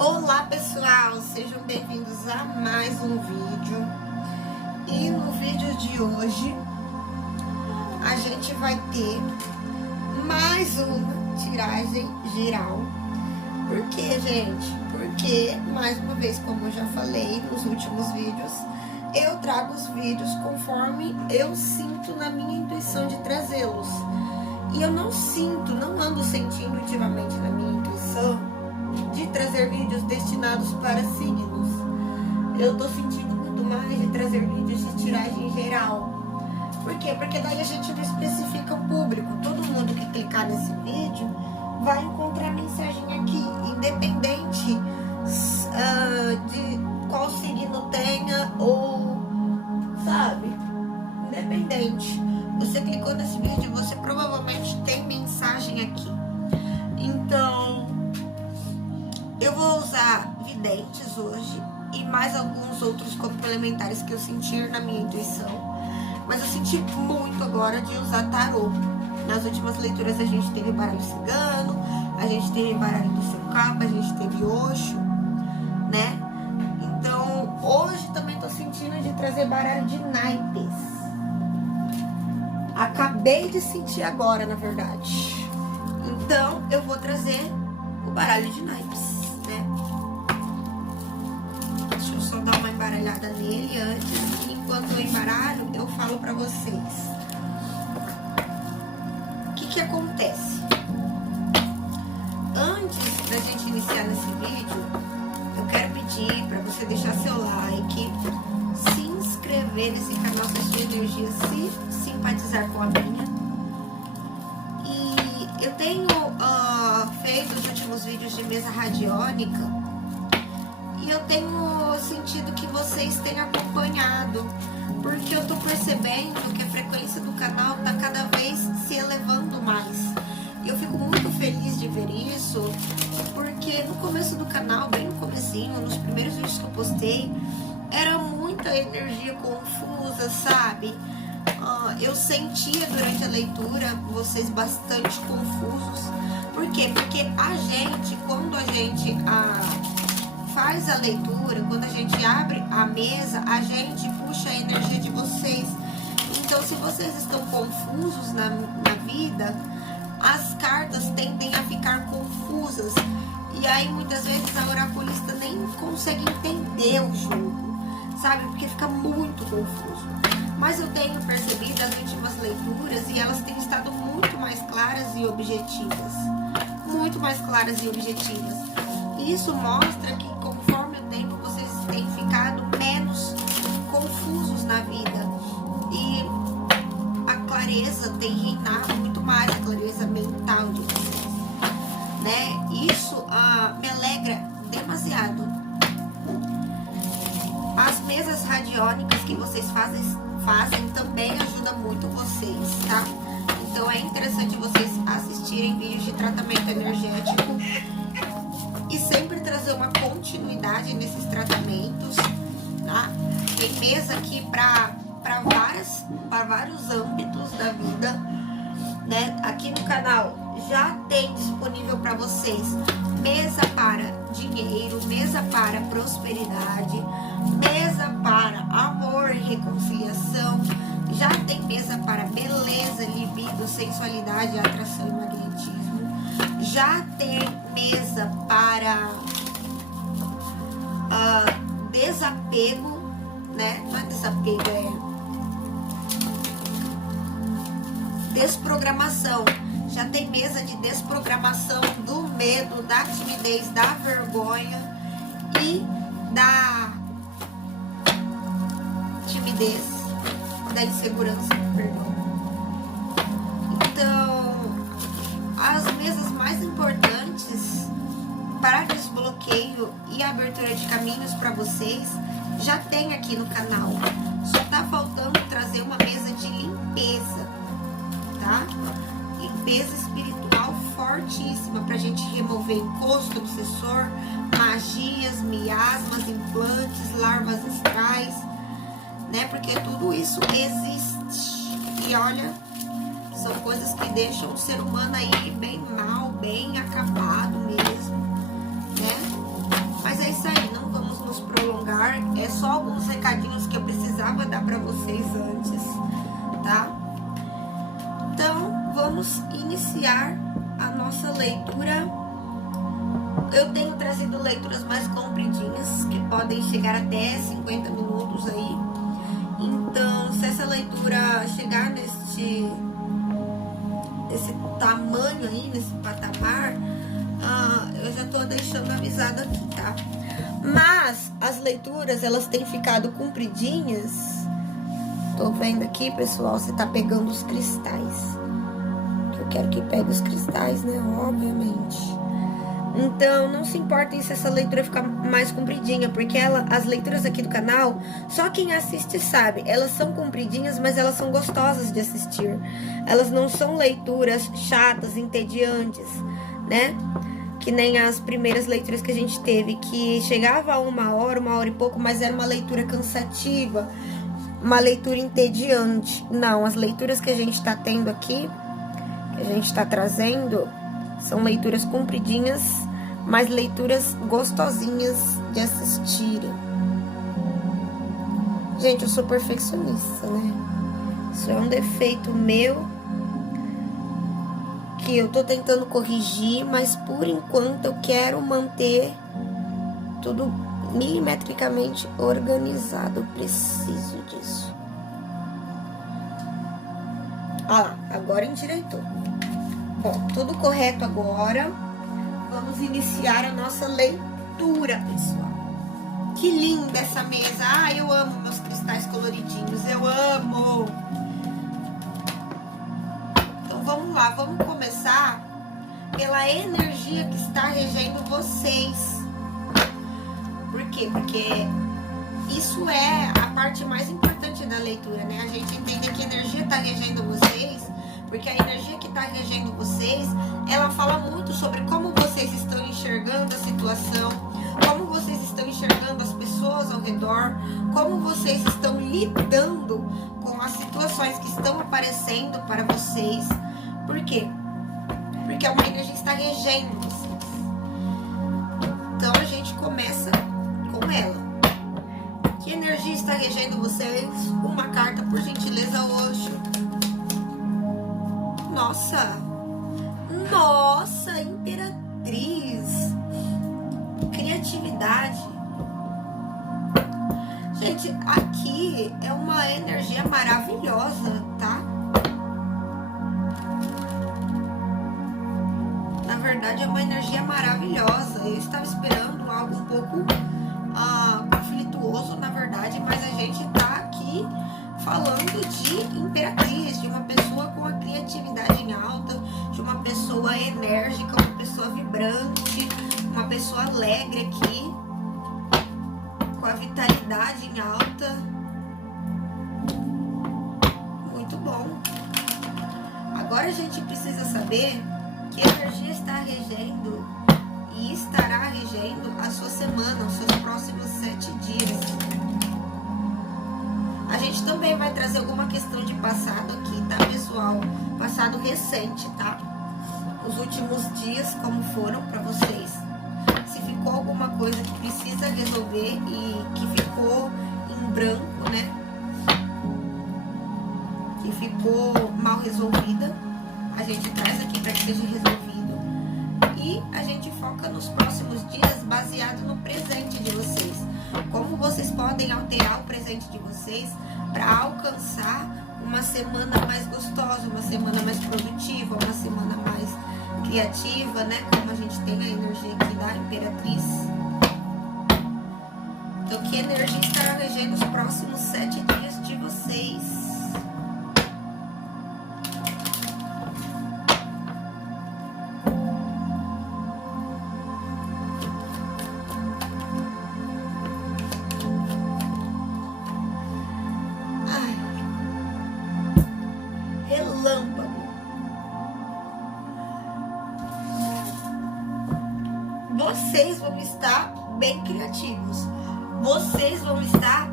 Olá pessoal, sejam bem-vindos a mais um vídeo. E no vídeo de hoje a gente vai ter mais uma tiragem geral. Por quê, gente? Porque, mais uma vez, como eu já falei nos últimos vídeos, eu trago os vídeos conforme eu sinto na minha intuição de trazê-los. E eu não ando sentindo ultimamente na minha intuição de trazer vídeos destinados para signos. Eu tô sentindo muito mais de trazer vídeos de tiragem geral. Por quê? Porque daí a gente não especifica o público. Todo mundo que clicar nesse vídeo vai encontrar a mensagem aqui, independente de qual signo tenha ou, sabe? Independente. Você clicou nesse vídeo, você provavelmente tem mensagem aqui. Então, eu vou usar videntes hoje e mais alguns outros complementares que eu senti na minha intuição. Mas eu senti muito agora de usar tarô. Nas últimas leituras a gente teve baralho cigano, a gente teve baralho do seu capa, a gente teve Oxo, né? Então, hoje também tô sentindo de trazer baralho de naipes. Acabei de sentir agora, na verdade. Então, eu vou trazer o baralho de naipes. Deixa eu só dar uma embaralhada nele antes. E enquanto eu embaralho, eu falo pra vocês. O que acontece? Antes da gente iniciar nesse vídeo, eu quero pedir pra você deixar seu like, se inscrever nesse canal se a sua energia se simpatizar com a minha. E eu tenho feito os últimos vídeos de mesa radiônica. E eu tenho sentido que vocês têm acompanhado, porque eu tô percebendo que a frequência do canal tá cada vez se elevando mais. E eu fico muito feliz de ver isso, porque no começo do canal, bem no comecinho, nos primeiros vídeos que eu postei, era muita energia confusa, sabe? Eu sentia durante a leitura vocês bastante confusos. Por quê? Porque a gente, quando a gente faz a leitura, quando a gente abre a mesa, a gente puxa a energia de vocês. Então, se vocês estão confusos na vida, as cartas tendem a ficar confusas. E aí, muitas vezes, a oraculista nem consegue entender o jogo, sabe? Porque fica muito confuso. Mas eu tenho percebido as últimas leituras e elas têm estado muito mais claras e objetivas. Muito mais claras e objetivas. E isso mostra que conforme o tempo vocês têm ficado menos confusos na vida. E a clareza tem reinado muito mais, a clareza mental de vocês, né? Isso me alegra demasiado. As mesas radiônicas que vocês fazem também ajudam muito vocês, tá? Então é interessante vocês assistirem vídeos de tratamento energético e sempre trazer uma continuidade nesses tratamentos, tá? Tem mesa aqui para vários âmbitos da vida, né? Aqui no canal já tem disponível para vocês mesa para dinheiro, mesa para prosperidade, mesa para amor e reconciliação, já tem mesa para beleza, libido, sensualidade, atração e magnetismo, já tem mesa para desapego, né? Não é desapego, é desprogramação. Já tem mesa de desprogramação do medo, da timidez, da vergonha e da timidez, da insegurança, perdão. Então, as mesas mais importantes para desbloqueio e abertura de caminhos para vocês já tem aqui no canal. Só tá faltando trazer uma mesa de limpeza, tá? Limpeza espiritual fortíssima pra gente remover encosto obsessor, magias, miasmas, implantes, larvas astrais, né? Porque tudo isso existe. E olha, são coisas que deixam o ser humano aí bem mal, bem acabado mesmo, né? é só alguns recadinhos que eu precisava dar para vocês antes, tá? Então, vamos iniciar a nossa leitura. Eu tenho trazido leituras mais compridinhas, que podem chegar até 50 minutos aí. Então, se essa leitura chegar nesse tamanho aí, nesse patamar, eu já tô deixando avisado aqui, tá? Mas as leituras, elas têm ficado compridinhas. Tô vendo aqui, pessoal, você tá pegando os cristais. Eu quero que pegue os cristais, né? Obviamente. Então, não se importem se essa leitura ficar mais compridinha, porque as leituras aqui do canal, só quem assiste sabe, elas são compridinhas, mas elas são gostosas de assistir. Elas não são leituras chatas, entediantes, né? Que nem as primeiras leituras que a gente teve, que chegava a uma hora e pouco, mas era uma leitura cansativa, uma leitura entediante. Não, as leituras que a gente tá tendo aqui, que a gente tá trazendo, são leituras compridinhas, mas leituras gostosinhas de assistirem. Gente, eu sou perfeccionista, né? Isso é um defeito meu que eu tô tentando corrigir, mas por enquanto eu quero manter tudo milimetricamente organizado. Eu preciso disso. Ah lá, agora endireitou. Bom, tudo correto agora. Vamos iniciar a nossa leitura, pessoal. Que linda essa mesa. Ah, eu amo meus cristais coloridinhos. Eu amo. Então, vamos lá. Vamos começar pela energia que está regendo vocês. Por quê? Porque isso é a parte mais importante da leitura, né? A gente entender que a energia está regendo vocês. Porque a energia que está regendo vocês, ela fala muito sobre como vocês estão enxergando a situação, como vocês estão enxergando as pessoas ao redor, como vocês estão lidando com as situações que estão aparecendo para vocês. Por quê? Porque uma energia está regendo vocês. Então a gente começa com ela. Que energia está regendo vocês? Uma carta, por gentileza, hoje. Nossa, Imperatriz. Criatividade. Gente, aqui é uma energia maravilhosa, tá? Na verdade, é uma energia maravilhosa. Eu estava esperando algo um pouco conflituoso, na verdade, mas a gente tá aqui falando de Imperatriz, de uma pessoa com a criatividade em alta, de uma pessoa enérgica, uma pessoa vibrante, uma pessoa alegre aqui, com a vitalidade em alta. Muito bom. Agora a gente precisa saber que energia está regendo e estará regendo a sua semana, os seus próximos 7 dias. A gente também vai trazer alguma questão de passado aqui, tá, pessoal? Passado recente, tá? Os últimos dias, como foram pra vocês. Se ficou alguma coisa que precisa resolver e que ficou em branco, né? Que ficou mal resolvida, a gente traz aqui pra que seja resolvido. E a gente foca nos próximos dias baseado no presente de vocês. Como vocês podem alterar o presente de vocês para alcançar uma semana mais gostosa, uma semana mais produtiva, uma semana mais criativa, né? Como a gente tem a energia aqui da Imperatriz. Então, que energia estará regendo os próximos 7 dias de vocês? Vocês vão estar bem criativos, vocês vão estar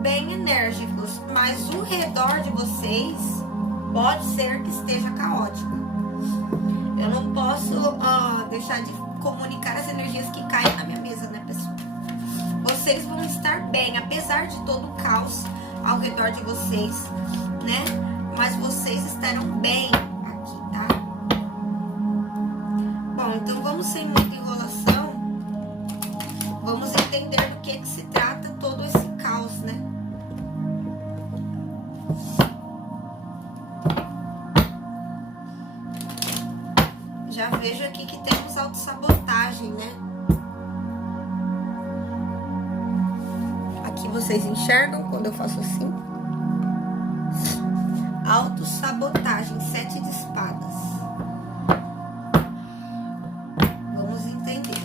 bem enérgicos, mas o redor de vocês pode ser que esteja caótico. Eu não posso deixar de comunicar as energias que caem na minha mesa, né, pessoal? vocês vão estar bem, apesar de todo o caos ao redor de vocês, né? Mas vocês estarão bem aqui, tá? Bom, então vamos sem muita enrolação. Vamos entender do que se trata todo esse caos, né? Já vejo aqui que temos autossabotagem, né? Aqui vocês enxergam quando eu faço assim? Autossabotagem, 7 de espadas. Vamos entender.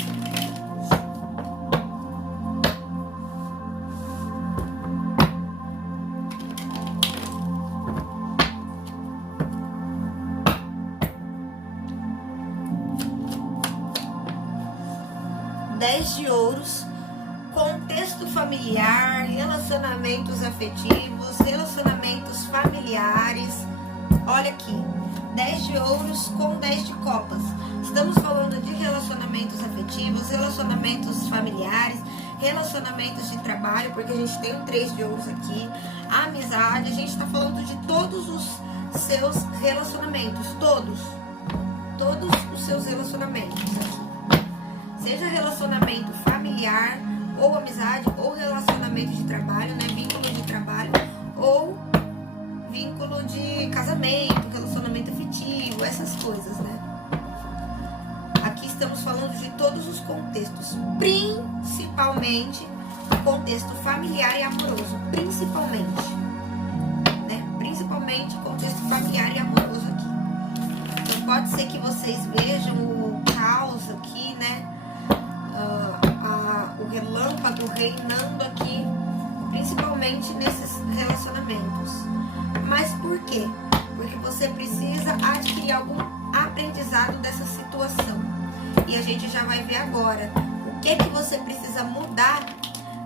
De ouros, contexto familiar, relacionamentos afetivos, relacionamentos familiares. Olha aqui, 10 de ouros com 10 de copas. Estamos falando de relacionamentos afetivos, relacionamentos familiares, relacionamentos de trabalho, porque a gente tem um 3 de ouros aqui, amizade. A gente está falando de todos os seus relacionamentos, todos os seus relacionamentos aqui. Seja relacionamento familiar, ou amizade, ou relacionamento de trabalho, né? Vínculo de trabalho, ou vínculo de casamento, relacionamento afetivo, essas coisas, né? Aqui estamos falando de todos os contextos, principalmente o contexto familiar e amoroso, principalmente, né? Principalmente o contexto familiar e amoroso aqui. Então pode ser que vocês vejam o caos aqui, né? O relâmpago reinando aqui, principalmente nesses relacionamentos. Mas por quê? Porque você precisa adquirir algum aprendizado dessa situação. E a gente já vai ver agora o que você precisa mudar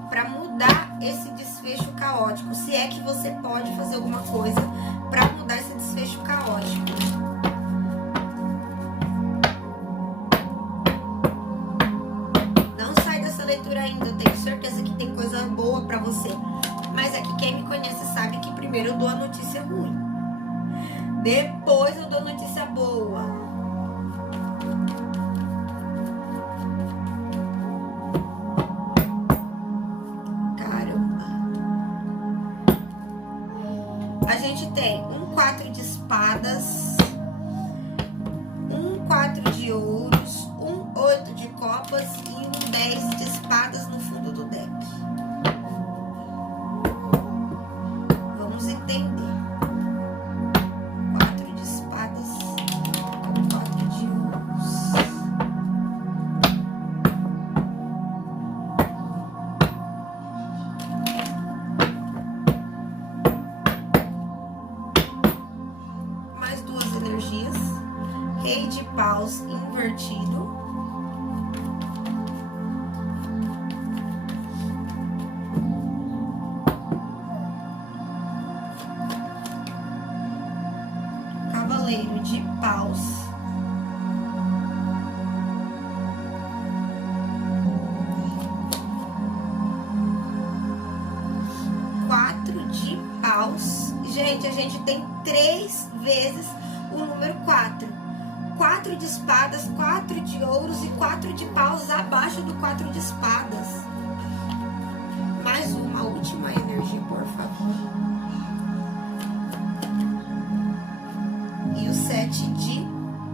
para mudar esse desfecho caótico. Se é que você pode fazer alguma coisa para mudar esse desfecho caótico. Ainda, eu tenho certeza que tem coisa boa pra você, mas aqui quem me conhece sabe que primeiro eu dou a notícia ruim, depois eu dou a notícia boa. Caramba, a gente tem um 4 de espadas, um 4 de ouros, um 8 de copas e um 10 de espadas no fundo do deck. Vamos entender. 4 de espadas, 4 de ouros. Mais 2 energias. Rei de paus invertido. De paus. Quatro de paus. Gente, a gente tem 3 vezes o número 4. 4 de espadas, 4 de ouros e 4 de paus abaixo do 4 de espadas. Mais uma última energia, por favor. E o 7 de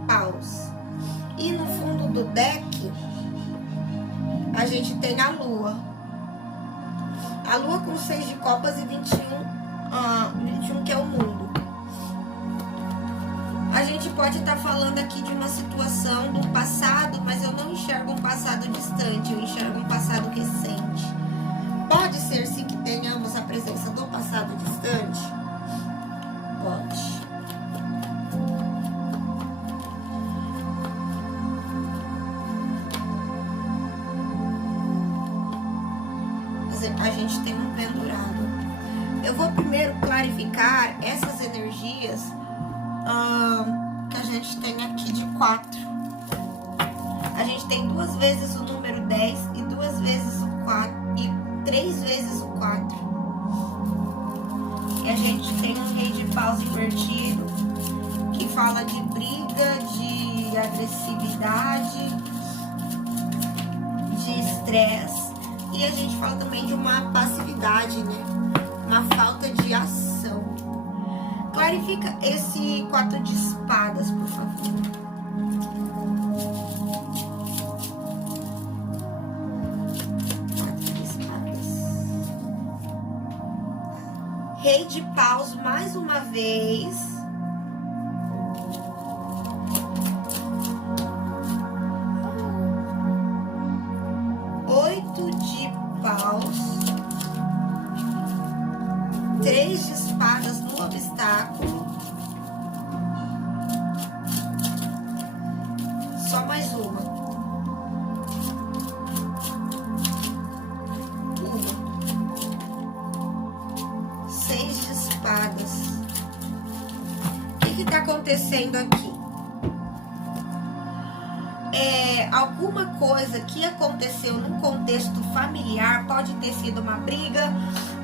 paus. E no fundo do deck, a gente tem a lua. A lua com 6 de copas e 21 que é o mundo. A gente pode estar falando aqui de uma situação do passado, mas eu não enxergo um passado distante, eu enxergo um passado recente. Pode ser sim que tenhamos a presença do passado distante? Pode. A gente tem um pendurado. Eu vou primeiro clarificar essas energias que a gente tem aqui de 4. A gente tem 2 vezes o número 10 e 2 vezes o 4 e invertido, que fala de briga, de agressividade, de estresse. E a gente fala também de uma passividade, né? Uma falta de ação. Clarifica esse 4 de espadas, por favor. Rei de paus mais uma vez. Oito de paus. 3 de espadas no obstáculo. Só mais uma. O que está acontecendo aqui? Alguma coisa que aconteceu num contexto familiar, pode ter sido uma briga,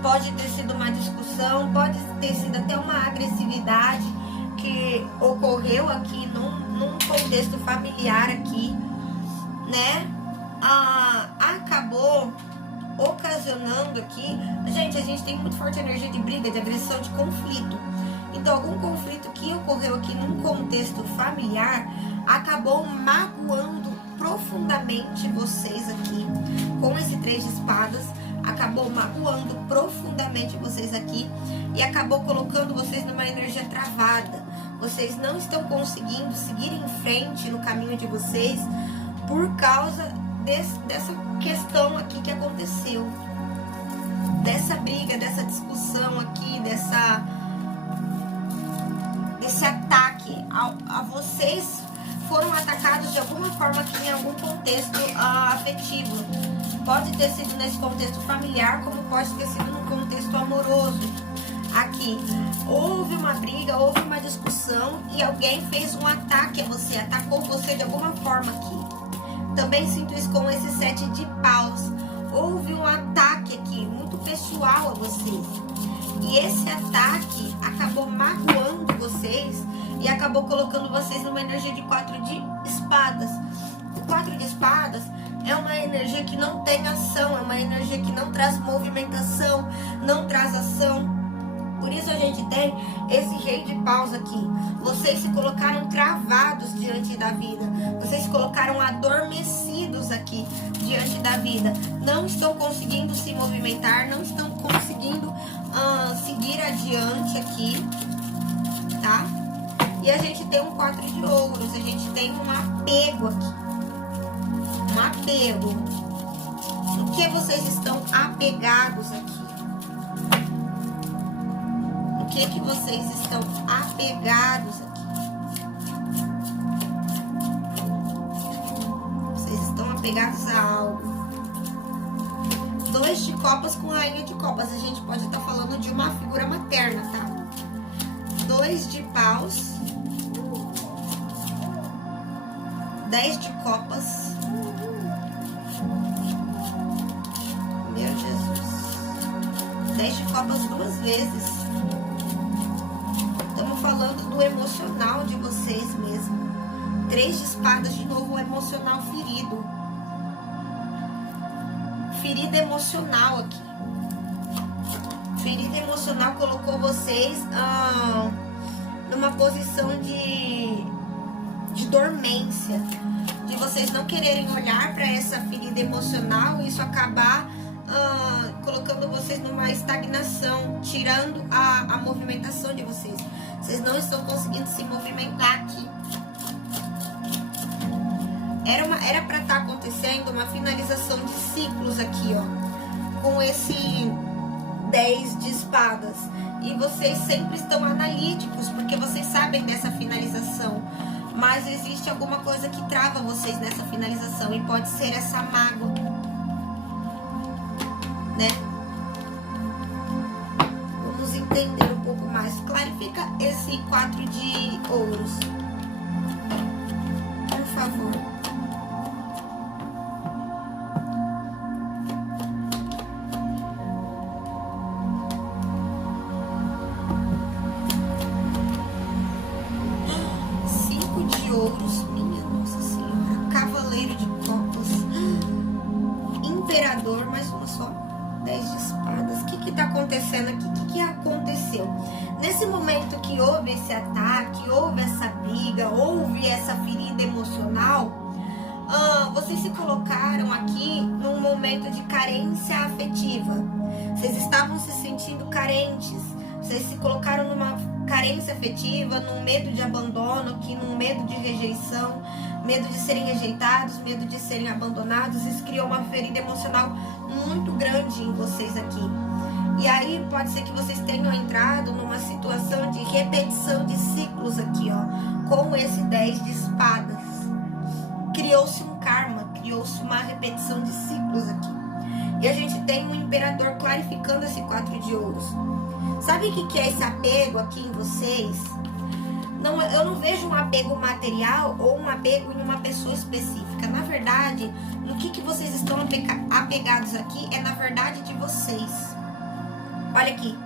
pode ter sido uma discussão, pode ter sido até uma agressividade que ocorreu aqui num contexto familiar aqui, né? Acabou ocasionando aqui, gente, a gente tem muito forte energia de briga, de agressão, de conflito. Então, algum conflito que ocorreu aqui num contexto familiar acabou magoando profundamente vocês aqui. Com esse 3 de espadas, acabou magoando profundamente vocês aqui e acabou colocando vocês numa energia travada. Vocês não estão conseguindo seguir em frente no caminho de vocês por causa dessa questão aqui que aconteceu. Dessa briga, dessa discussão aqui, desse ataque a vocês. Foram atacados de alguma forma aqui em algum contexto afetivo. Pode ter sido nesse contexto familiar, como pode ter sido no contexto amoroso. Aqui, houve uma briga, houve uma discussão e alguém fez um ataque a você, atacou você de alguma forma aqui. Também sinto isso com esse 7 de paus. Houve um ataque aqui, muito pessoal a vocês. E esse ataque acabou magoando vocês e acabou colocando vocês numa energia de 4 de espadas. O 4 de espadas é uma energia que não tem ação, é uma energia que não traz movimentação, não traz ação. Por isso a gente tem esse rei de paus aqui. Vocês se colocaram travados diante da vida. Vocês se colocaram adormecidos aqui diante da vida. Não estão conseguindo se movimentar, não estão conseguindo seguir adiante aqui, tá? E a gente tem um 4 de ouros, a gente tem um apego aqui. Um apego. No que vocês estão apegados aqui? O que vocês estão apegados aqui? Vocês estão apegados a algo. 2 de copas com rainha de copas. A gente pode estar falando de uma figura materna, tá? 2 de paus. 10 de copas. Meu Jesus. 10 de copas 2 vezes. Estamos falando do emocional de vocês mesmo. 3 de espadas, de novo, o emocional ferido. Ferida emocional aqui. Ferida emocional colocou vocês numa posição de dormência. De vocês não quererem olhar para essa ferida emocional e isso acabar colocando vocês numa estagnação, tirando a movimentação de vocês. Vocês não estão conseguindo se movimentar aqui. Era para estar acontecendo uma finalização de ciclos aqui, ó. Com esse 10 de espadas. E vocês sempre estão analíticos, porque vocês sabem dessa finalização. Mas existe alguma coisa que trava vocês nessa finalização. E pode ser essa mágoa, né? Vamos entender um pouco mais. Clarifica esse 4 de ouros, por favor. imperador, mais uma só. 10 de espadas. O que tá acontecendo aqui? O que aconteceu? Nesse momento que houve esse ataque, houve essa briga, houve essa ferida emocional, vocês se colocaram aqui num momento de carência afetiva. Vocês estavam se sentindo carentes. Vocês se colocaram numa carência afetiva, num medo de abandono, aqui, num medo de rejeição, medo de serem rejeitados, medo de serem abandonados. Isso criou uma ferida emocional muito grande em vocês aqui. E aí pode ser que vocês tenham entrado numa situação de repetição de ciclos aqui, ó, com esse 10 de espadas. Criou-se um karma, criou-se uma repetição de ciclos aqui. E a gente tem um imperador clarificando esse 4 de ouros. Sabe o que é esse apego aqui em vocês? Não, eu não vejo um apego material ou um apego em uma pessoa específica. Na verdade, no que vocês estão apegados aqui é na verdade de vocês. Olha aqui,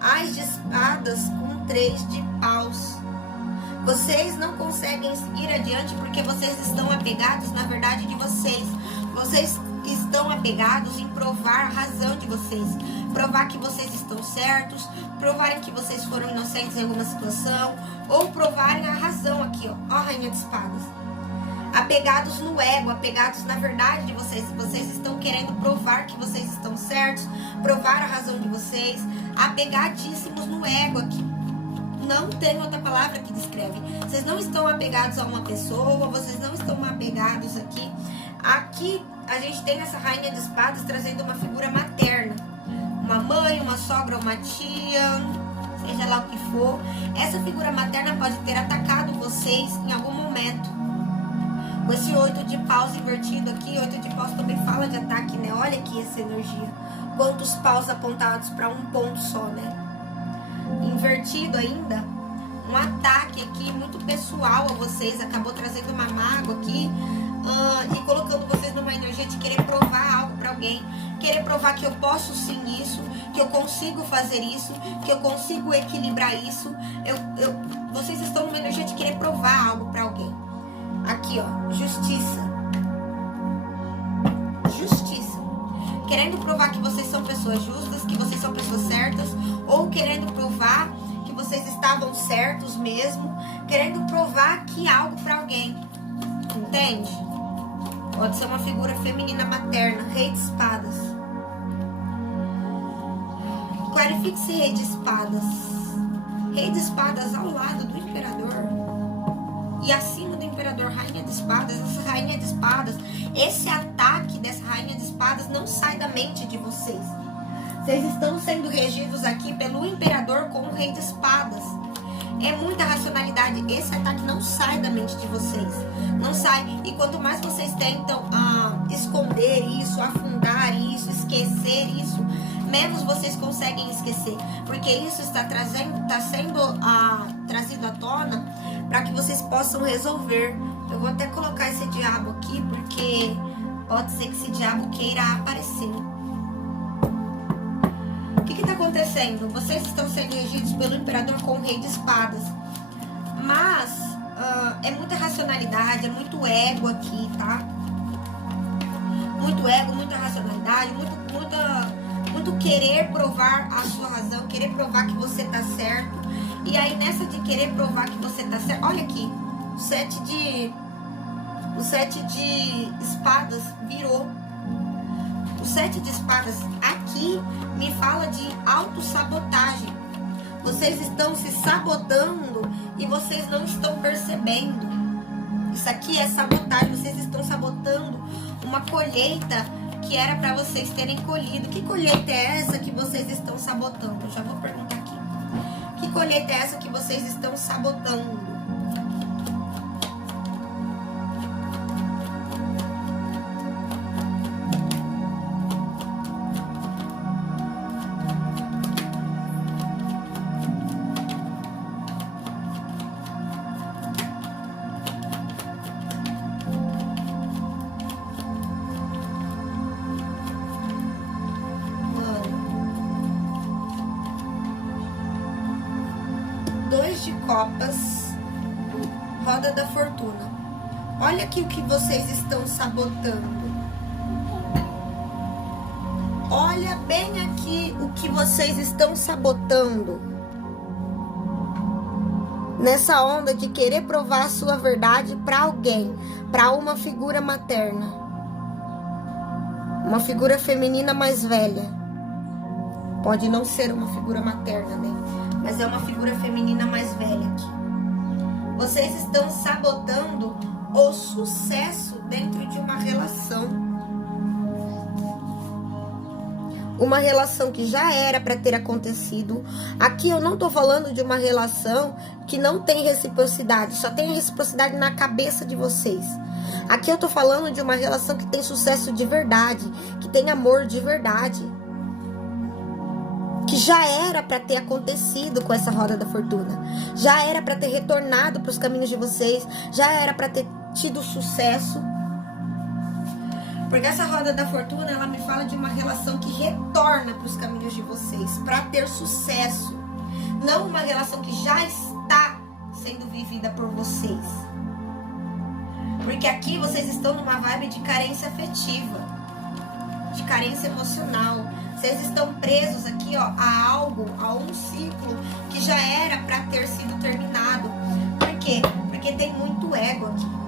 As de espadas com 3 de paus. Vocês não conseguem seguir adiante porque vocês estão apegados na verdade de vocês. Vocês estão apegados em provar a razão de vocês, provar que vocês estão certos, provarem que vocês foram inocentes em alguma situação, ou provarem a razão aqui, ó, a Rainha de Espadas. Apegados no ego, apegados na verdade de vocês. Vocês estão querendo provar que vocês estão certos, provar a razão de vocês, apegadíssimos no ego aqui. Não tem outra palavra que descreve. Vocês não estão apegados a uma pessoa, vocês não estão apegados aqui. Aqui a gente tem essa Rainha de Espadas trazendo uma figura materna. Uma mãe, uma sogra, uma tia, seja lá o que for. Essa figura materna pode ter atacado vocês em algum momento. Com esse 8 de paus invertido aqui, 8 de paus também fala de ataque, né? Olha aqui essa energia. Quantos paus apontados para um ponto só, né? Invertido ainda, um ataque aqui muito pessoal a vocês. Acabou trazendo uma mágoa aqui. E colocando vocês numa energia de querer provar algo para alguém, querer provar que eu posso sim isso, que eu consigo fazer isso, que eu consigo equilibrar isso. Vocês estão numa energia de querer provar algo para alguém. Aqui, ó, justiça. Justiça. Querendo provar que vocês são pessoas justas, que vocês são pessoas certas, ou querendo provar que vocês estavam certos mesmo, querendo provar que algo para alguém. Entende? Pode ser uma figura feminina materna, Rei de Espadas. Clarifique-se, Rei de Espadas. Rei de Espadas ao lado do Imperador. E acima do Imperador, Rainha de Espadas. Essa Rainha de Espadas, esse ataque dessa Rainha de Espadas não sai da mente de vocês. Vocês estão sendo regidos aqui pelo Imperador com o Rei de Espadas. É muita racionalidade. Esse ataque não sai da mente de vocês. Não sai. E quanto mais vocês tentam esconder isso, afundar isso, esquecer isso, menos vocês conseguem esquecer. Porque isso está sendo trazido à tona para que vocês possam resolver. Eu vou até colocar esse diabo aqui, porque pode ser que esse diabo queira aparecer. O que está acontecendo? Vocês estão sendo regidos pelo Imperador com o Rei de Espadas. Mas é muita racionalidade, é muito ego aqui, tá? Muito ego, muita racionalidade, muito querer provar a sua razão, querer provar que você tá certo. E aí nessa de querer provar que você tá certo, olha aqui, o 7 de espadas virou. O 7 de espadas aqui me fala de autossabotagem. Vocês estão se sabotando e vocês não estão percebendo. Isso aqui é sabotagem. Vocês estão sabotando uma colheita que era para vocês terem colhido. Que colheita é essa que vocês estão sabotando? Eu já vou perguntar aqui. Que colheita é essa que vocês estão sabotando? Copas, roda da fortuna. Olha aqui o que vocês estão sabotando. olha bem aqui o que vocês estão sabotando. Nessa onda de querer provar a sua verdade para alguém, para uma figura materna. Uma figura feminina mais velha. Pode não ser uma figura materna, né? Mas é uma figura feminina mais velha aqui. Vocês estão sabotando o sucesso dentro de uma relação. Uma relação que já era para ter acontecido. Aqui eu não tô falando de uma relação que não tem reciprocidade, só tem reciprocidade na cabeça de vocês. Aqui eu tô falando de uma relação que tem sucesso de verdade, que tem amor de verdade. Que já era para ter acontecido com essa roda da fortuna. Já era para ter retornado para os caminhos de vocês, já era para ter tido sucesso. Porque essa roda da fortuna, ela me fala de uma relação que retorna para os caminhos de vocês, para ter sucesso. Não uma relação que já está sendo vivida por vocês. Porque aqui vocês estão numa vibe de carência afetiva, de carência emocional. Vocês estão presos aqui, ó, a algo, a um ciclo que já era para ter sido terminado. Por quê? Porque tem muito ego aqui.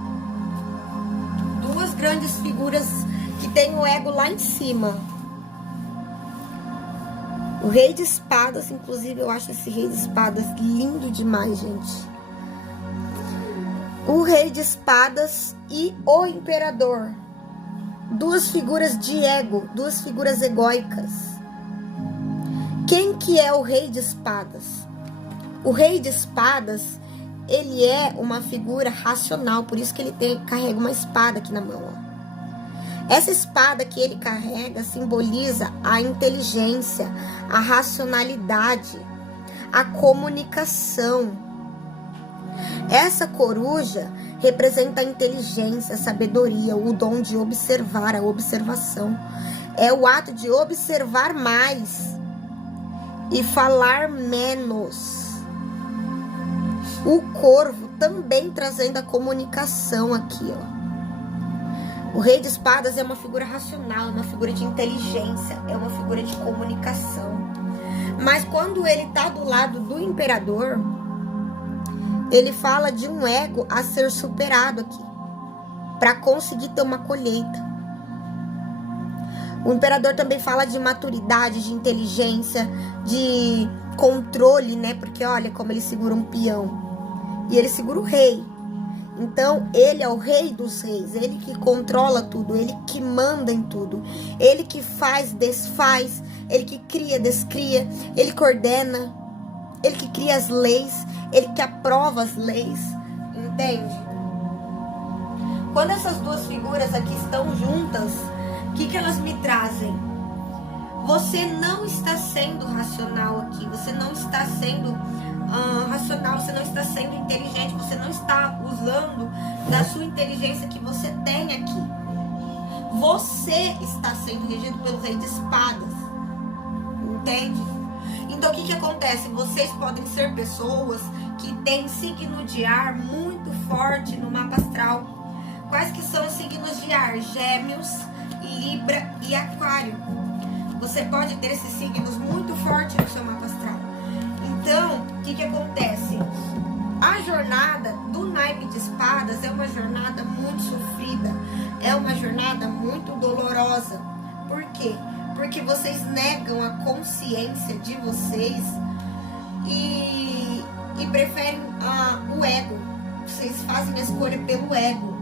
Duas grandes figuras que tem o ego lá em cima. O Rei de Espadas, inclusive eu acho esse Rei de Espadas lindo demais, gente. O Rei de Espadas e o Imperador. Duas figuras de ego, duas figuras egóicas. Quem que é o Rei de Espadas? O Rei de Espadas, ele é uma figura racional, por isso que ele carrega uma espada aqui na mão, ó. Essa espada que ele carrega simboliza a inteligência, a racionalidade, a comunicação. Essa coruja representa a inteligência, a sabedoria, o dom de observar, a observação. É o ato de observar mais e falar menos. O corvo também trazendo a comunicação aqui, ó. O Rei de Espadas é uma figura racional, é uma figura de inteligência, é uma figura de comunicação. Mas quando ele tá do lado do Imperador, ele fala de um ego a ser superado aqui, para conseguir ter uma colheita. O Imperador também fala de maturidade, de inteligência, de controle, né? Porque olha como ele segura um peão. E ele segura o rei. Então, ele é o rei dos reis, ele que controla tudo, ele que manda em tudo, ele que faz, desfaz, ele que cria, descria, ele que ordena, ele que cria as leis, ele que aprova as leis, entende? Quando essas duas figuras aqui estão juntas, o que elas me trazem? Você não está sendo racional aqui, você não está sendo racional, você não está sendo inteligente, você não está usando da sua inteligência que você tem aqui. Você está sendo regido pelo Rei de Espadas, entende? Então o que acontece? Vocês podem ser pessoas que têm signo de ar muito forte no mapa astral. Quais que são os signos de ar? Gêmeos, Libra e Aquário. Você pode ter esses signos muito fortes no seu mapa astral. Então, o que acontece? A jornada do naipe de espadas é uma jornada muito sofrida, é uma jornada muito dolorosa. Por quê? Porque vocês negam a consciência de vocês e preferem o ego. Vocês fazem a escolha pelo ego.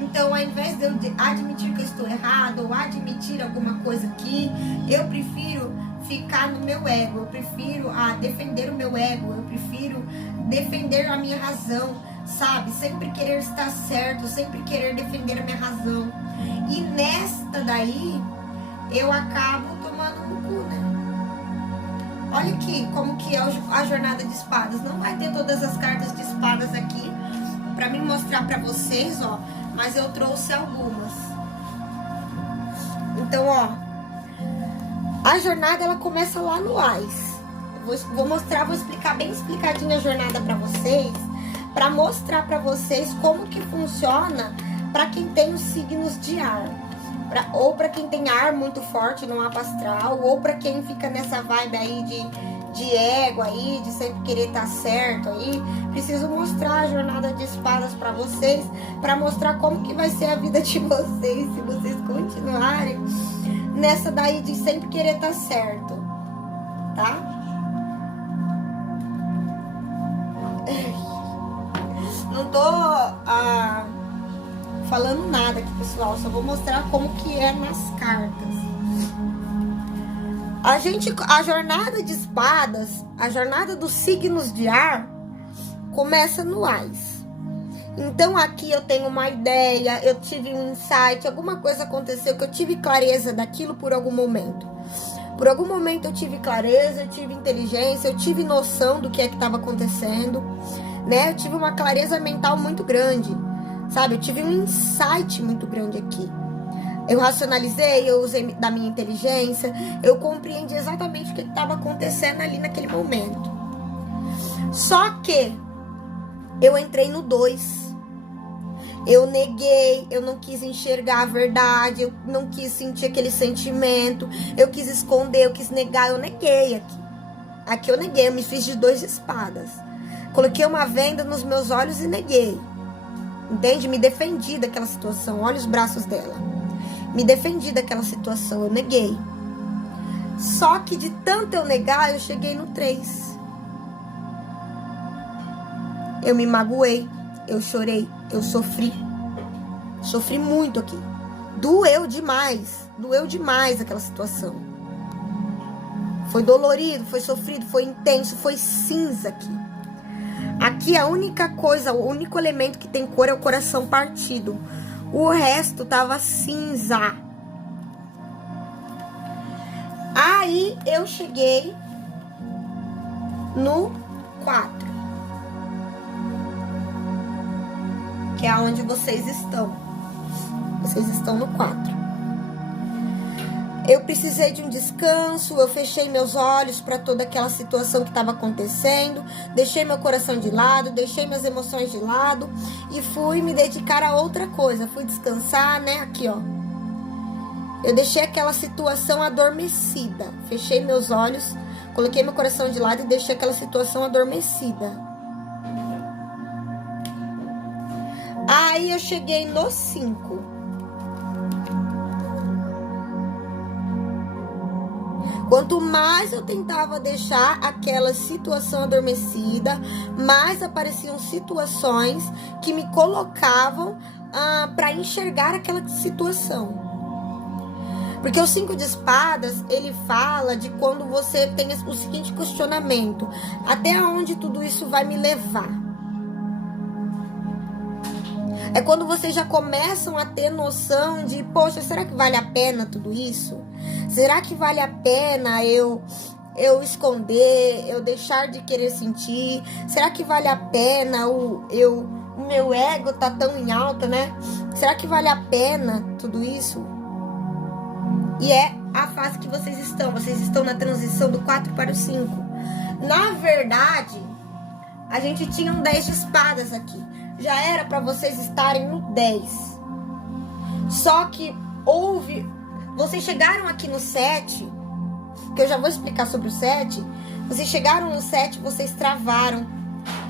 Então, ao invés de eu admitir que eu estou errado ou admitir alguma coisa aqui, eu prefiro ficar no meu ego, eu prefiro defender o meu ego, eu prefiro defender a minha razão, sabe? Sempre querer estar certo, sempre querer defender a minha razão. E nesta daí, eu acabo tomando no cu, né? Olha aqui como que é a jornada de espadas. Não vai ter todas as cartas de espadas aqui pra me mostrar pra vocês, ó. Mas eu trouxe algumas. Então, ó. A jornada, ela começa lá no Ás. Vou mostrar, vou explicar bem explicadinho a jornada pra vocês. Pra mostrar pra vocês como que funciona pra quem tem os signos de ar. ou pra quem tem ar muito forte no mapa astral, ou pra quem fica nessa vibe aí de ego aí, de sempre querer estar certo aí. Preciso mostrar a jornada de espadas pra vocês, pra mostrar como que vai ser a vida de vocês, se vocês continuarem nessa daí de sempre querer estar certo, tá? Não tô falando nada aqui, pessoal, só vou mostrar como que é nas cartas. A jornada de espadas, a jornada dos signos de ar, começa no Ás. Então aqui eu tenho uma ideia, eu tive um insight, alguma coisa aconteceu que eu tive clareza daquilo por algum momento. Por algum momento eu tive clareza, eu tive inteligência, eu tive noção do que é que estava acontecendo, né? Eu tive uma clareza mental muito grande, sabe? Eu tive um insight muito grande aqui. Eu racionalizei, eu usei da minha inteligência, eu compreendi exatamente o que estava acontecendo ali naquele momento. Só que eu entrei no 2. Eu neguei, eu não quis enxergar a verdade, eu não quis sentir aquele sentimento, eu quis esconder, eu quis negar, eu neguei aqui. Aqui eu neguei, eu me fiz de 2 espadas. Coloquei uma venda nos meus olhos e neguei. Entende? Me defendi daquela situação, olha os braços dela. Me defendi daquela situação, eu neguei. Só que de tanto eu negar, eu cheguei no 3. Eu me magoei, eu chorei, eu sofri. Sofri muito aqui. Doeu demais aquela situação. Foi dolorido, foi sofrido, foi intenso, foi cinza aqui. Aqui a única coisa, o único elemento que tem cor é o coração partido. O resto tava cinza. Aí eu cheguei no 4. Que é onde vocês estão. Vocês estão no 4. Eu precisei de um descanso, eu fechei meus olhos para toda aquela situação que estava acontecendo, deixei meu coração de lado, deixei minhas emoções de lado e fui me dedicar a outra coisa, fui descansar, né, aqui ó. Eu deixei aquela situação adormecida, fechei meus olhos, coloquei meu coração de lado e deixei aquela situação adormecida. Aí eu cheguei no 5. Quanto mais eu tentava deixar aquela situação adormecida, mais apareciam situações que me colocavam para enxergar aquela situação. Porque o 5 de espadas, ele fala de quando você tem o seguinte questionamento: até onde tudo isso vai me levar? É quando vocês já começam a ter noção de, poxa, será que vale a pena tudo isso? Será que vale a pena eu esconder, eu deixar de querer sentir? Será que vale a pena o meu ego tá tão em alta, né? Será que vale a pena tudo isso? E é a fase que vocês estão na transição do 4 para o 5. Na verdade, a gente tinha um 10 de espadas aqui. Já era para vocês estarem no 10. Só que vocês chegaram aqui no 7, que eu já vou explicar sobre o 7. Vocês chegaram no 7, vocês travaram.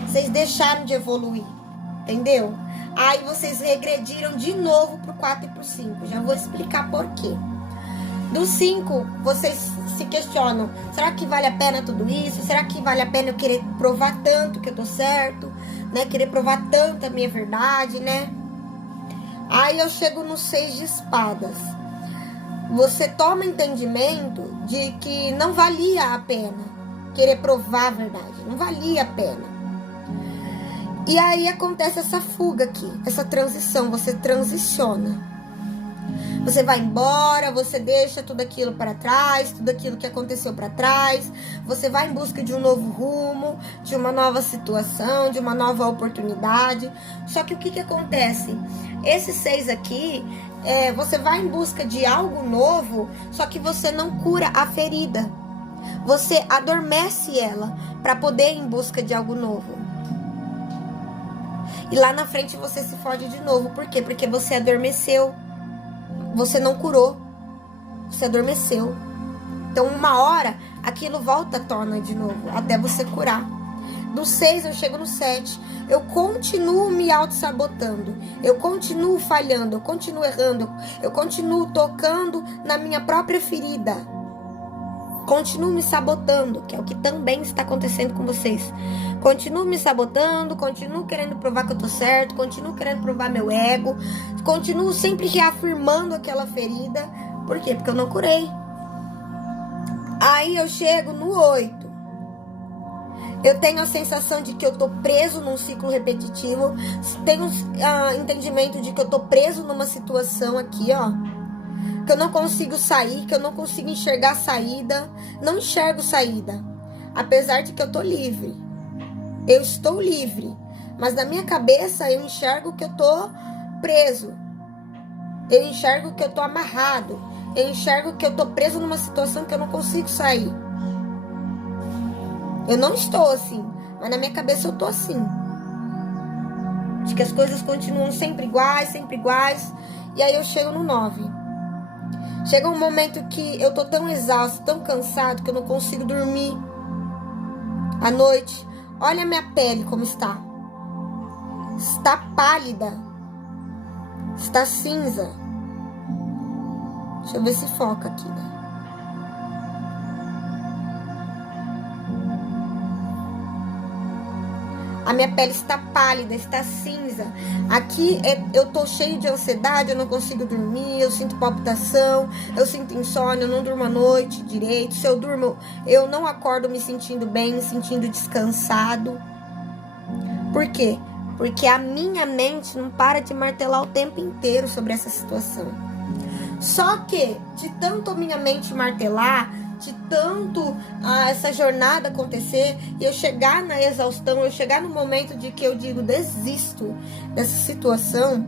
Vocês deixaram de evoluir. Entendeu? Aí vocês regrediram de novo pro 4 e pro 5. Já vou explicar por quê. Do 5, vocês se questionam: será que vale a pena tudo isso? Será que vale a pena eu querer provar tanto que eu tô certo? Né? Querer provar tanto a minha verdade, né? Aí eu chego no 6 de espadas. Você toma entendimento de que não valia a pena querer provar a verdade. Não valia a pena. E aí acontece essa fuga aqui, essa transição. Você transiciona. Você vai embora, você deixa tudo aquilo para trás, tudo aquilo que aconteceu para trás. Você vai em busca de um novo rumo, de uma nova situação, de uma nova oportunidade. Só que o que acontece? Esse 6 aqui, você vai em busca de algo novo, só que você não cura a ferida. Você adormece ela para poder ir em busca de algo novo. E lá na frente você se fode de novo. Por quê? Porque você adormeceu você não curou, você adormeceu. Então, uma hora, aquilo volta à tona de novo, até você curar. Do 6, eu chego no 7. Eu continuo me auto-sabotando. Eu continuo falhando, eu continuo errando. Eu continuo tocando na minha própria ferida. Continuo me sabotando, que é o que também está acontecendo com vocês. Continuo me sabotando, continuo querendo provar que eu tô certo, continuo querendo provar meu ego, continuo sempre reafirmando aquela ferida. Por quê? Porque eu não curei. Aí eu chego no 8. Eu tenho a sensação de que eu tô preso num ciclo repetitivo. Tenho entendimento de que eu tô preso numa situação aqui, ó. Que eu não consigo sair, que eu não consigo enxergar saída. Não enxergo saída. Apesar de que eu tô livre. Eu estou livre. Mas na minha cabeça eu enxergo que eu tô preso. Eu enxergo que eu tô amarrado. Eu enxergo que eu tô preso numa situação que eu não consigo sair. Eu não estou assim, mas na minha cabeça eu tô assim. De que as coisas continuam sempre iguais. E aí eu chego no 9. Chega um momento que eu tô tão exausto, tão cansado, que eu não consigo dormir à noite. Olha a minha pele como está. Está pálida. Está cinza. Deixa eu ver se foca aqui, né? A minha pele está pálida, está cinza. Aqui eu tô cheio de ansiedade, eu não consigo dormir, eu sinto palpitação, eu sinto insônia, eu não durmo à noite direito. Se eu durmo, eu não acordo me sentindo bem, me sentindo descansado. Por quê? Porque a minha mente não para de martelar o tempo inteiro sobre essa situação. Só que, de tanto minha mente martelar, de tanto essa jornada acontecer, e eu chegar na exaustão, eu chegar no momento de que eu digo, desisto dessa situação,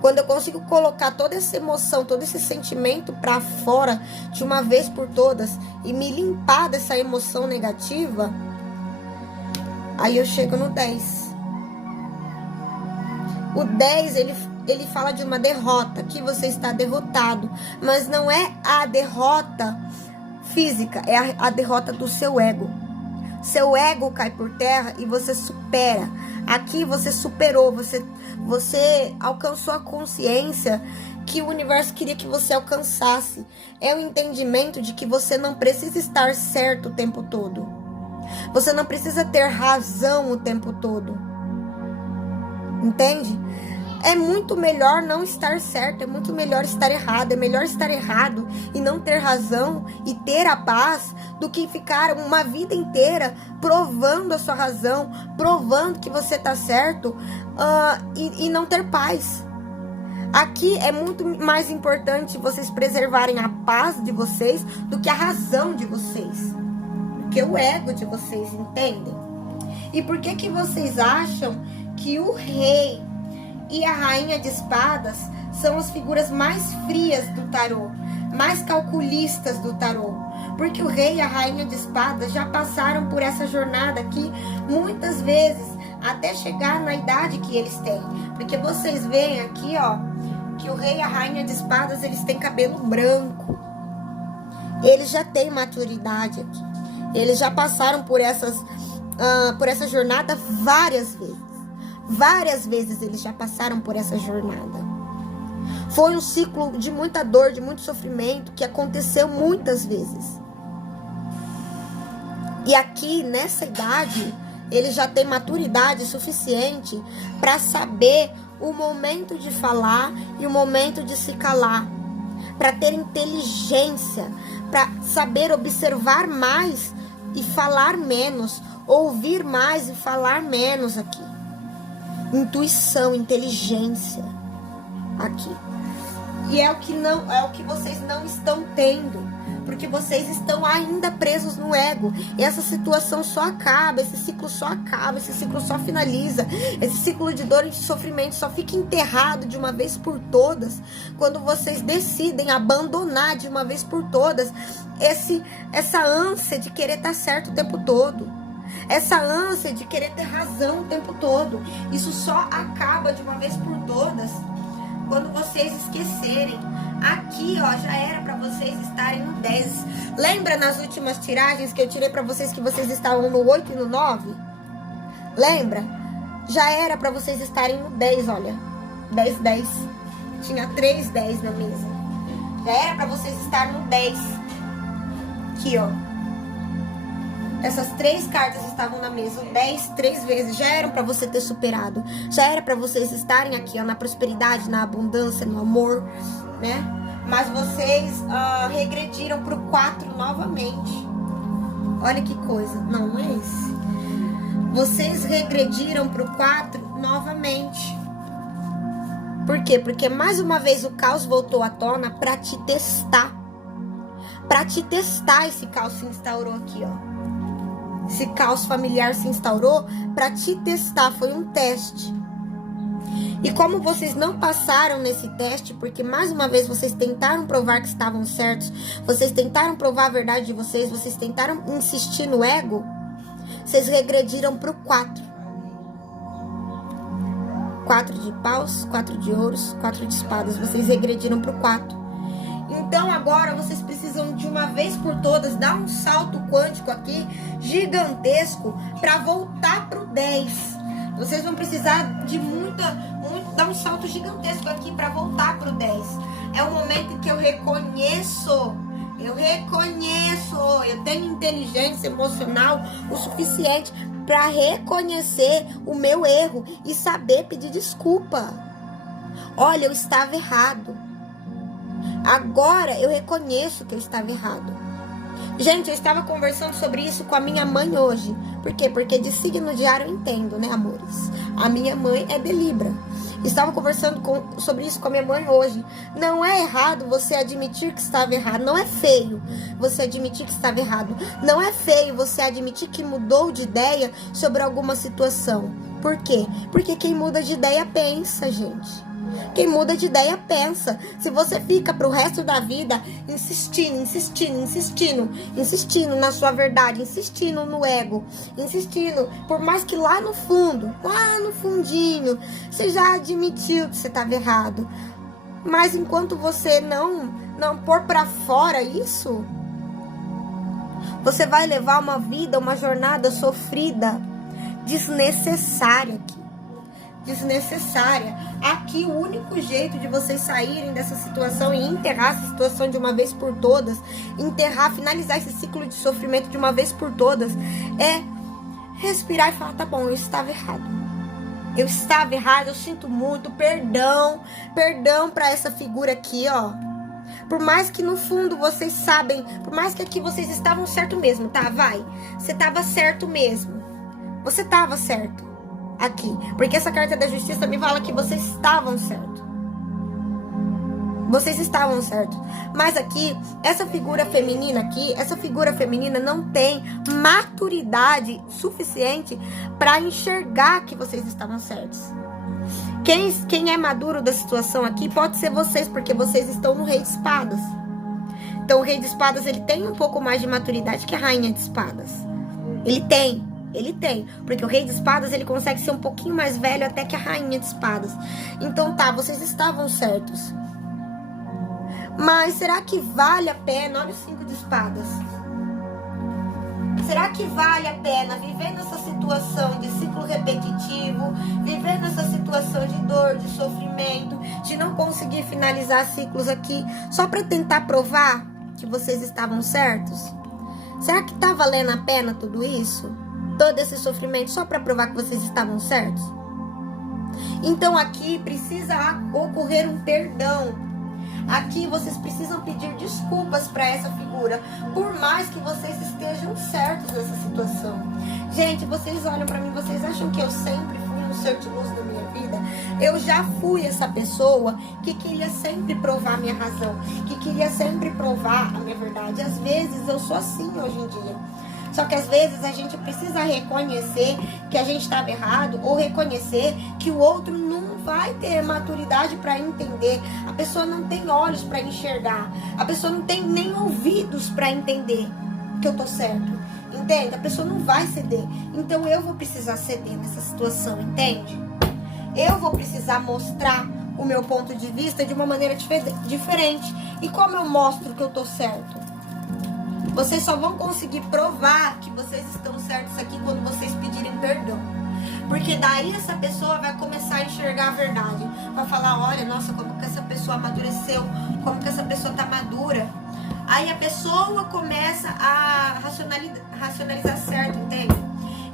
quando eu consigo colocar toda essa emoção, todo esse sentimento pra fora, de uma vez por todas, e me limpar dessa emoção negativa, aí eu chego no 10. O 10, ele fala de uma derrota, que você está derrotado, mas não é a derrota física, é a derrota do seu ego. Seu ego cai por terra e você supera. Aqui você superou, você alcançou a consciência que o universo queria que você alcançasse. É o entendimento de que você não precisa estar certo o tempo todo. Você não precisa ter razão o tempo todo. Entende? É muito melhor não estar certo, é muito melhor estar errado. É melhor estar errado e não ter razão e ter a paz do que ficar uma vida inteira provando a sua razão, provando que você está certo e não ter paz. Aqui é muito mais importante vocês preservarem a paz de vocês do que a razão de vocês, do que o ego de vocês, entendem? E por que vocês acham que o rei e a rainha de espadas são as figuras mais frias do tarô, mais calculistas do tarô? Porque o rei e a rainha de espadas já passaram por essa jornada aqui muitas vezes, até chegar na idade que eles têm. Porque vocês veem aqui, ó, que o rei e a rainha de espadas, eles têm cabelo branco. Eles já têm maturidade aqui. Eles já passaram por essa jornada várias vezes. Várias vezes eles já passaram por essa jornada. Foi um ciclo de muita dor, de muito sofrimento, que aconteceu muitas vezes. E aqui, nessa idade, ele já tem maturidade suficiente para saber o momento de falar e o momento de se calar. Para ter inteligência, para saber observar mais e falar menos, ouvir mais e falar menos aqui. Intuição, inteligência aqui. E é o que vocês não estão tendo, porque vocês estão ainda presos no ego. E essa situação só acaba, esse ciclo só acaba, esse ciclo só finaliza, esse ciclo de dor e de sofrimento só fica enterrado de uma vez por todas quando vocês decidem abandonar de uma vez por todas essa ânsia de querer estar certo o tempo todo. Essa ânsia de querer ter razão o tempo todo. Isso só acaba de uma vez por todas quando vocês esquecerem. Aqui, ó, já era pra vocês estarem no 10. Lembra nas últimas tiragens que eu tirei pra vocês que vocês estavam no 8 e no 9? Lembra? Já era pra vocês estarem no 10, olha. 10, 10. Tinha 3 10 na mesa. Já era pra vocês estarem no 10. Aqui, ó. Essas 3 cartas estavam na mesa. O 10, 3 vezes. Já eram pra você ter superado. Já era pra vocês estarem aqui, ó, na prosperidade, na abundância, no amor, né? Mas vocês regrediram pro 4 novamente. Olha que coisa. Não, não é esse. Vocês regrediram pro 4 novamente. Por quê? Porque mais uma vez o caos voltou à tona pra te testar. Pra te testar, esse caos se instaurou aqui, ó. Esse caos familiar se instaurou pra te testar. Foi um teste. E como vocês não passaram nesse teste, porque mais uma vez vocês tentaram provar que estavam certos, vocês tentaram provar a verdade de vocês, vocês tentaram insistir no ego, vocês regrediram pro 4. 4 de paus, 4 de ouros, 4 de espadas. Vocês regrediram pro 4. Então agora vocês precisam de uma vez por todas dar um salto quântico aqui gigantesco para voltar pro 10. Vocês vão precisar de dar um salto gigantesco aqui para voltar pro 10. É o momento em que eu reconheço, eu tenho inteligência emocional o suficiente para reconhecer o meu erro e saber pedir desculpa. Olha, eu estava errado. Agora eu reconheço que eu estava errado. Gente, eu estava conversando sobre isso com a minha mãe hoje. Por quê? Porque de signo diário eu entendo, né, amores? A minha mãe é de Libra. Estava conversando sobre isso com a minha mãe hoje. Não é errado você admitir que estava errado. Não é feio você admitir que estava errado. Não é feio você admitir que mudou de ideia sobre alguma situação. Por quê? Porque quem muda de ideia pensa, gente. Quem muda de ideia pensa. Se você fica pro resto da vida insistindo na sua verdade, insistindo no ego, insistindo, por mais que lá no fundo, lá no fundinho, você já admitiu que você estava errado. Mas enquanto você não pôr pra fora isso, você vai levar uma vida, uma jornada sofrida, desnecessária aqui. Desnecessária. Aqui o único jeito de vocês saírem dessa situação e enterrar essa situação de uma vez por todas, finalizar esse ciclo de sofrimento de uma vez por todas, é respirar e falar, tá bom, eu estava errado. Eu estava errado, eu sinto muito, perdão pra essa figura aqui, ó. Por mais que no fundo vocês sabem, por mais que aqui vocês estavam certo mesmo, tá? Vai. Você estava certo mesmo. Você estava certo. Aqui, porque essa carta da justiça me fala que vocês estavam certos. Vocês estavam certos. Mas aqui, essa figura feminina não tem maturidade suficiente para enxergar que vocês estavam certos. Quem é maduro da situação aqui pode ser vocês, porque vocês estão no Rei de Espadas. Então o Rei de Espadas, ele tem um pouco mais de maturidade que a Rainha de Espadas. Ele tem, porque o Rei de Espadas, ele consegue ser um pouquinho mais velho até que a Rainha de Espadas. Então tá, vocês estavam certos. Mas será que vale a pena? Olha o 5 de espadas. Será que vale a pena viver nessa situação de ciclo repetitivo, viver nessa situação de dor, de sofrimento, de não conseguir finalizar ciclos aqui, só para tentar provar que vocês estavam certos? Será que tá valendo a pena tudo isso? Todo esse sofrimento só para provar que vocês estavam certos? Então aqui precisa ocorrer um perdão. Aqui vocês precisam pedir desculpas para essa figura, por mais que vocês estejam certos nessa situação. Gente, vocês olham para mim, vocês acham que eu sempre fui um ser de luz da minha vida? Eu já fui essa pessoa que queria sempre provar a minha razão, que queria sempre provar a minha verdade. Às vezes eu sou assim hoje em dia. Só que às vezes a gente precisa reconhecer que a gente estava errado, ou reconhecer que o outro não vai ter maturidade para entender. A pessoa não tem olhos para enxergar. A pessoa não tem nem ouvidos para entender que eu tô certo. Entende? A pessoa não vai ceder. Então eu vou precisar ceder nessa situação, entende? Eu vou precisar mostrar o meu ponto de vista de uma maneira diferente. E como eu mostro que eu tô certo? Vocês só vão conseguir provar que vocês estão certos aqui quando vocês pedirem perdão. Porque daí essa pessoa vai começar a enxergar a verdade. Vai falar, olha, nossa, como que essa pessoa amadureceu, como que essa pessoa tá madura. Aí a pessoa começa a racionalizar certo, entende?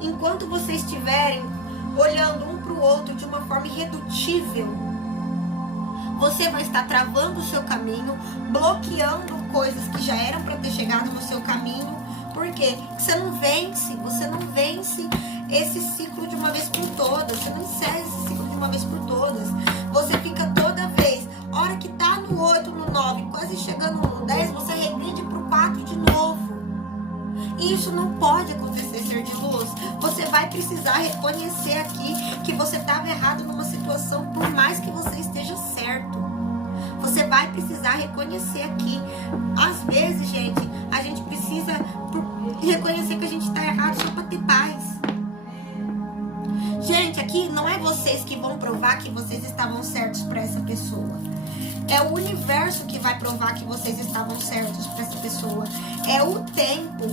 Enquanto vocês estiverem olhando um pro outro de uma forma irredutível, você vai estar travando o seu caminho, bloqueando coisas que já eram para ter chegado no seu caminho. Por quê? Porque você não vence esse ciclo de uma vez por todas. Você não encerra esse ciclo de uma vez por todas. Você fica toda vez, hora que tá no 8, no 9, quase chegando no 10, você regride pro 4 de novo. E isso não pode acontecer, ser de luz. Você vai precisar reconhecer aqui que você estava errado numa situação, por mais que você esteja certo. Você vai precisar reconhecer aqui. Às vezes, gente, a gente precisa reconhecer que a gente está errado só para ter paz. Gente, aqui não é vocês que vão provar que vocês estavam certos para essa pessoa. É o universo que vai provar que vocês estavam certos para essa pessoa. É o tempo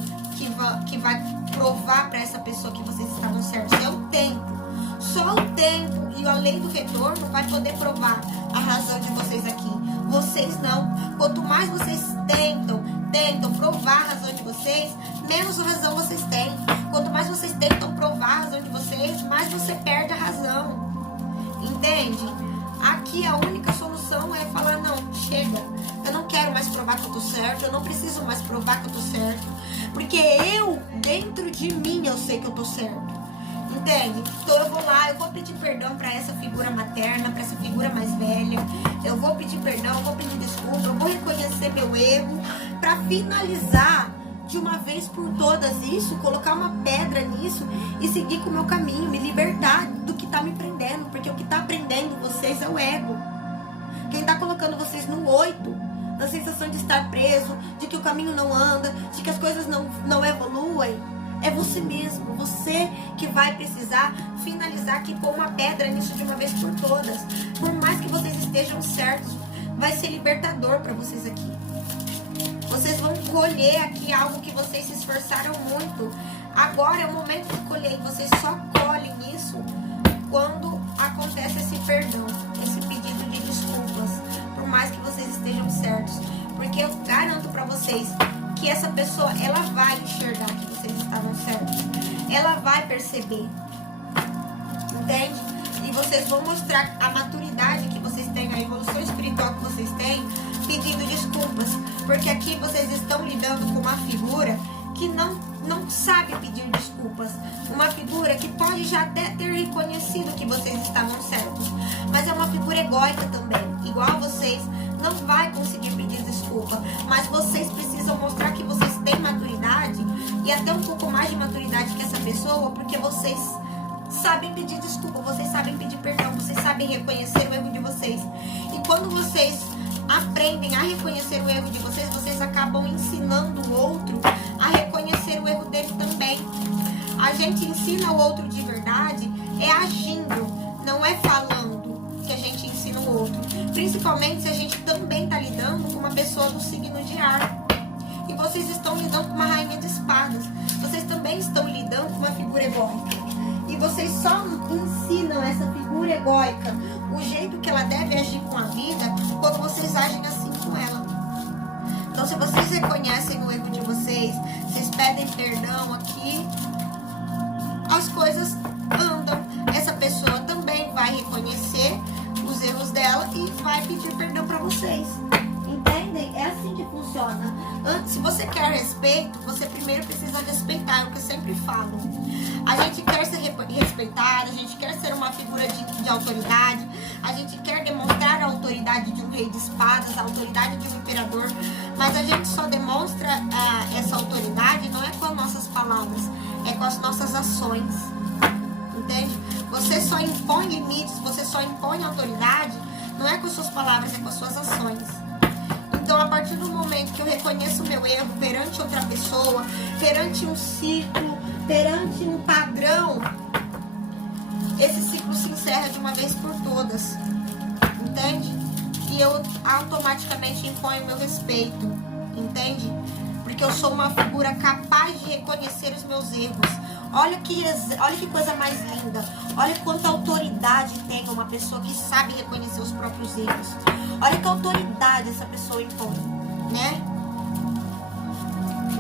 que vai provar para essa pessoa que vocês estavam certos. É o tempo. Só o tempo e a lei do retorno vai poder provar a razão de vocês aqui. Vocês não. Quanto mais vocês tentam provar a razão de vocês, menos razão vocês têm. Quanto mais vocês tentam provar a razão de vocês, mais você perde a razão. Entende? Aqui a única solução é falar, não, chega. Eu não quero mais provar que eu tô certo. Eu não preciso mais provar que eu tô certo. Porque eu, dentro de mim, eu sei que eu tô certo. Entende? Então eu vou lá, eu vou pedir perdão para essa figura materna, para essa figura mais velha. Eu vou pedir perdão, eu vou pedir desculpa, eu vou reconhecer meu erro para finalizar de uma vez por todas isso, colocar uma pedra nisso e seguir com o meu caminho, me libertar do que tá me prendendo, porque o que tá prendendo vocês é o ego. Quem tá colocando vocês no 8, na sensação de estar preso, de que o caminho não anda, de que as coisas não evoluem, é você mesmo, você que vai precisar finalizar aqui com uma pedra nisso de uma vez por todas. Por mais que vocês estejam certos, vai ser libertador para vocês aqui. Vocês vão colher aqui algo que vocês se esforçaram muito. Agora é o momento de colher. E vocês só colhem isso quando acontece esse perdão, esse pedido de desculpas. Por mais que vocês estejam certos. Porque eu garanto para vocês que essa pessoa, ela vai enxergar que vocês estavam certos. Ela vai perceber. Entende? E vocês vão mostrar a maturidade que vocês têm, a evolução espiritual que vocês têm, pedindo desculpas. Porque aqui vocês estão lidando com uma figura que não sabe pedir desculpas. Uma figura que pode já até ter reconhecido que vocês estavam certos. Mas é uma figura egóica também. Igual a vocês, não vai conseguir pedir desculpa. Mas vocês precisam mostrar que vocês têm maturidade e até um pouco mais de maturidade que essa pessoa, porque vocês sabem pedir desculpa, vocês sabem pedir perdão, vocês sabem reconhecer o erro de vocês. E quando vocês aprendem a reconhecer o erro de vocês, vocês acabam ensinando o outro a reconhecer o erro dele também. A gente ensina o outro de verdade é agindo, não é falando que a gente ensina o outro. Principalmente se a gente também está lidando com uma pessoa do signo de ar. E vocês estão lidando com uma rainha de espadas. Vocês também estão lidando com uma figura egóica. E vocês só ensinam essa figura egóica o jeito que ela deve agir com a vida quando vocês agem assim com ela. Então, se vocês reconhecem o erro de vocês pedem perdão aqui, as coisas andam. Essa pessoa também vai reconhecer os erros dela e vai pedir perdão para vocês. Entendem? É assim que funciona. Se você quer respeito, você primeiro precisa respeitar, é o que eu sempre falo. A gente quer ser respeitado, a gente quer ser uma figura de autoridade, a gente quer demonstrar a autoridade de um rei de espadas, a autoridade de um imperador, mas a gente só demonstra essa autoridade não é com as nossas palavras, é com as nossas ações. Entende? Você só impõe limites, você só impõe autoridade, não é com as suas palavras, é com as suas ações. Então, a partir do momento que eu reconheço o meu erro perante outra pessoa, perante um ciclo, perante um padrão, esse ciclo se encerra de uma vez por todas. entende? E eu automaticamente imponho meu respeito, entende? Porque eu sou uma figura capaz de reconhecer os meus erros. Olha que coisa mais linda. Olha quanta autoridade tem uma pessoa que sabe reconhecer os próprios erros. Olha que autoridade essa pessoa impõe, né?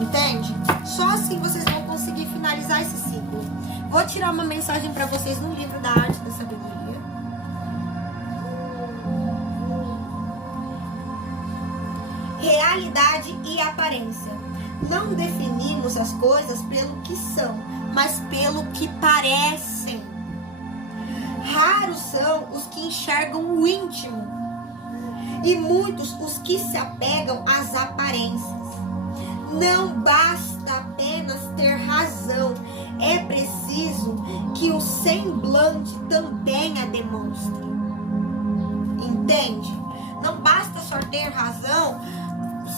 Entende? Só assim vocês vão conseguir finalizar esse ciclo. Vou tirar uma mensagem para vocês no livro da Arte da Sabedoria. Realidade e aparência. Não definimos as coisas pelo que são, mas pelo que parecem. Raros são os que enxergam o íntimo e muitos os que se apegam às aparências. Não basta apenas ter razão, é preciso que o semblante também a demonstre. Entende? Não basta só ter razão.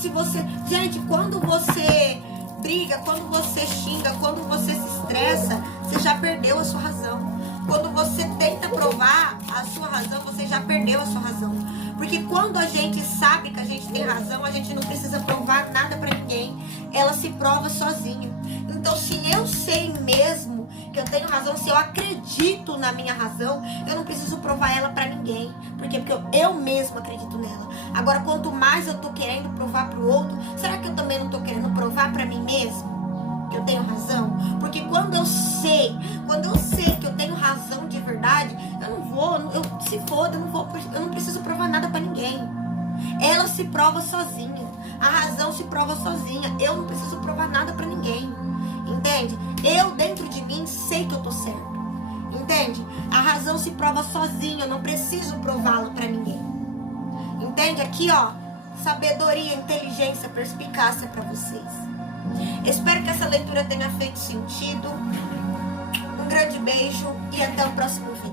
Se você, gente, quando você briga, quando você xinga, quando você se estressa, você já perdeu a sua razão. Quando você tenta provar a sua razão, você já perdeu a sua razão. Porque quando a gente sabe que a gente tem razão, a gente não precisa provar nada pra ninguém. Ela se prova sozinha. Então, se eu sei mesmo que eu tenho razão, se eu acredito na minha razão, eu não preciso provar ela pra ninguém. Por quê? Porque eu mesmo acredito nela. Agora, quanto mais eu tô querendo provar pro outro, será que eu também não tô querendo provar pra mim mesmo que eu tenho razão? Porque quando eu sei que eu tenho razão de verdade, se foda, eu não preciso provar nada pra ninguém. Ela se prova sozinha. A razão se prova sozinha. Eu não preciso provar nada pra ninguém. Entende? Eu, dentro de mim, sei que eu tô certo. Entende? A razão se prova sozinha. Eu não preciso prová-la pra ninguém. Entende? Aqui, ó, sabedoria, inteligência, perspicácia pra vocês. Espero que essa leitura tenha feito sentido. Um grande beijo e até o próximo vídeo.